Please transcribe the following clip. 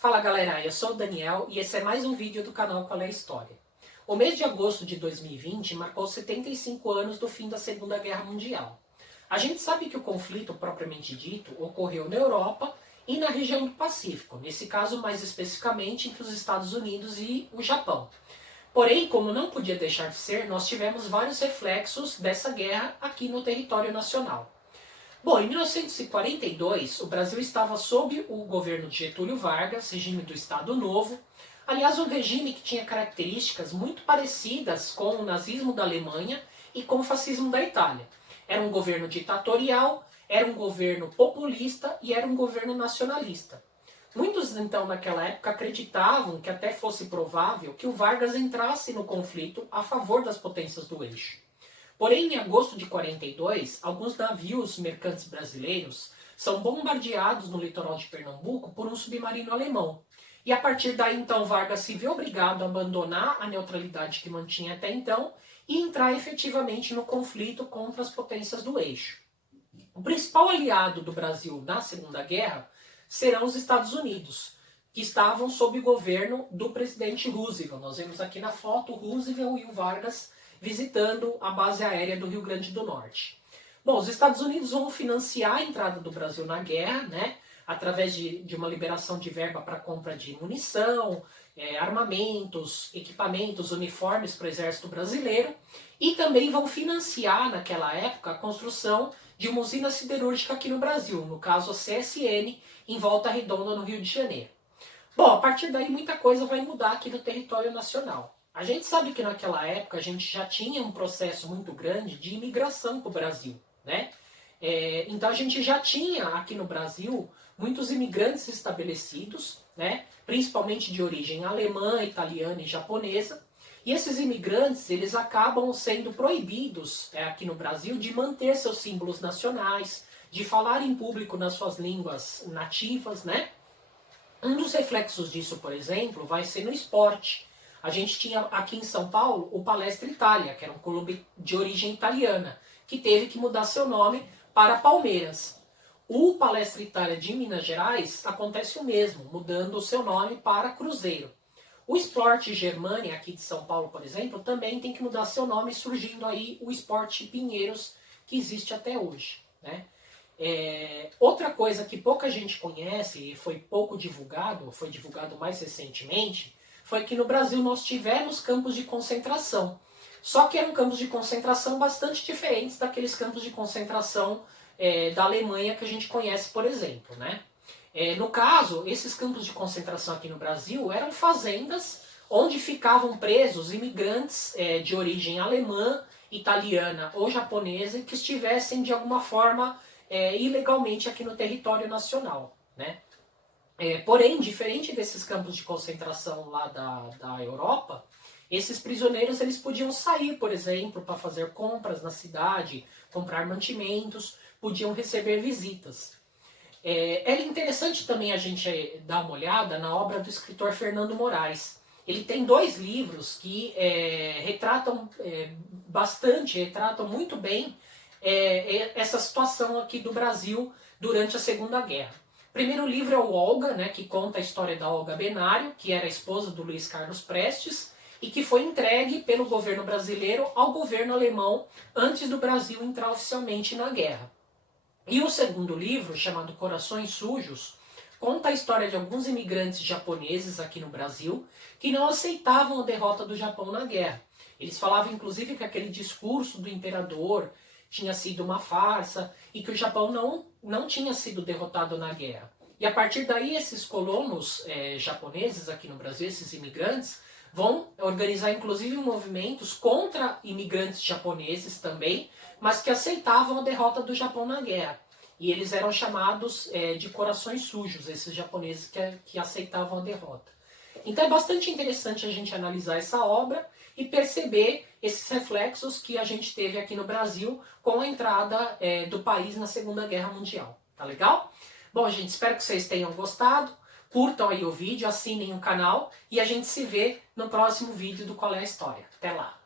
Fala galera, eu sou o Daniel e esse é mais um vídeo do canal Qual é a História. O mês de agosto de 2020 marcou 75 anos do fim da Segunda Guerra Mundial. A gente sabe que o conflito propriamente dito ocorreu na Europa e na região do Pacífico, nesse caso mais especificamente entre os Estados Unidos e o Japão. Porém, como não podia deixar de ser, nós tivemos vários reflexos dessa guerra aqui no território nacional. Bom, em 1942, o Brasil estava sob o governo de Getúlio Vargas, regime do Estado Novo. Aliás, um regime que tinha características muito parecidas com o nazismo da Alemanha e com o fascismo da Itália. Era um governo ditatorial, era um governo populista e era um governo nacionalista. Muitos, então, naquela época acreditavam que até fosse provável que o Vargas entrasse no conflito a favor das potências do eixo. Porém, em agosto de 42, alguns navios mercantes brasileiros são bombardeados no litoral de Pernambuco por um submarino alemão. E a partir daí, então, Vargas se vê obrigado a abandonar a neutralidade que mantinha até então e entrar efetivamente no conflito contra as potências do eixo. O principal aliado do Brasil na Segunda Guerra serão os Estados Unidos, que estavam sob o governo do presidente Roosevelt. Nós vemos aqui na foto o Roosevelt e o Vargas visitando a base aérea do Rio Grande do Norte. Bom, os Estados Unidos vão financiar a entrada do Brasil na guerra, né, através de uma liberação de verba para compra de munição, armamentos, equipamentos, uniformes para o exército brasileiro, e também vão financiar, naquela época, a construção de uma usina siderúrgica aqui no Brasil, no caso a CSN, em Volta Redonda, no Rio de Janeiro. Bom, a partir daí muita coisa vai mudar aqui no território nacional. A gente sabe que naquela época a gente já tinha um processo muito grande de imigração para o Brasil, né? Então a gente já tinha aqui no Brasil muitos imigrantes estabelecidos, né? Principalmente de origem alemã, italiana e japonesa. E esses imigrantes, eles acabam sendo proibidos aqui no Brasil de manter seus símbolos nacionais, de falar em público nas suas línguas nativas, né? Um dos reflexos disso, por exemplo, vai ser no esporte. A gente tinha aqui em São Paulo o Palestra Itália, que era um clube de origem italiana, que teve que mudar seu nome para Palmeiras. O Palestra Itália de Minas Gerais acontece o mesmo, mudando o seu nome para Cruzeiro. O Sport Germania, aqui de São Paulo, por exemplo, também tem que mudar seu nome, surgindo aí o Sport Pinheiros, que existe até hoje, né? Outra coisa que pouca gente conhece e foi pouco divulgado, foi divulgado mais recentemente, foi que no Brasil nós tivemos campos de concentração. Só que eram campos de concentração bastante diferentes daqueles campos de concentração da Alemanha que a gente conhece, por exemplo, né? No caso, esses campos de concentração aqui no Brasil eram fazendas onde ficavam presos imigrantes de origem alemã, italiana ou japonesa que estivessem de alguma forma ilegalmente aqui no território nacional, né? Porém, diferente desses campos de concentração lá da Europa, esses prisioneiros eles podiam sair, por exemplo, para fazer compras na cidade, comprar mantimentos, podiam receber visitas. Era interessante também a gente dar uma olhada na obra do escritor Fernando Moraes. Ele tem 2 livros que retratam retratam muito bem essa situação aqui do Brasil durante a Segunda Guerra. O primeiro livro é o Olga, né, que conta a história da Olga Benário, que era a esposa do Luiz Carlos Prestes, e que foi entregue pelo governo brasileiro ao governo alemão antes do Brasil entrar oficialmente na guerra. E o segundo livro, chamado Corações Sujos, conta a história de alguns imigrantes japoneses aqui no Brasil que não aceitavam a derrota do Japão na guerra. Eles falavam inclusive que aquele discurso do imperador tinha sido uma farsa e que o Japão não tinha sido derrotado na guerra. E a partir daí esses colonos japoneses aqui no Brasil, esses imigrantes, vão organizar inclusive movimentos contra imigrantes japoneses também, mas que aceitavam a derrota do Japão na guerra. E eles eram chamados de corações sujos, esses japoneses que aceitavam a derrota. Então é bastante interessante a gente analisar essa obra e perceber esses reflexos que a gente teve aqui no Brasil com a entrada do país na Segunda Guerra Mundial. Tá legal? Bom, gente, espero que vocês tenham gostado. Curtam aí o vídeo, assinem o canal e a gente se vê no próximo vídeo do Qual é a História. Até lá!